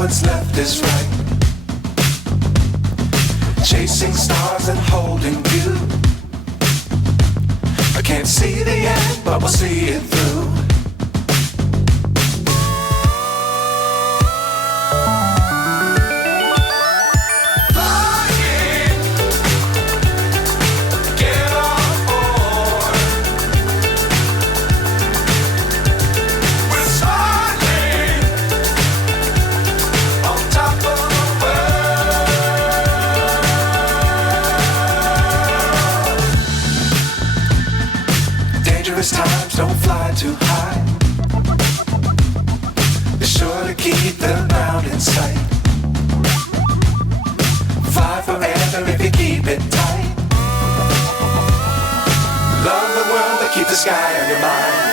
what's left is right. Chasing stars and holding you. I can't see the end, but we'll see it through. Times don't fly too high. Be sure to keep the ground in sight. Fly forever if you keep it tight. Love the world, but keep the sky on your mind.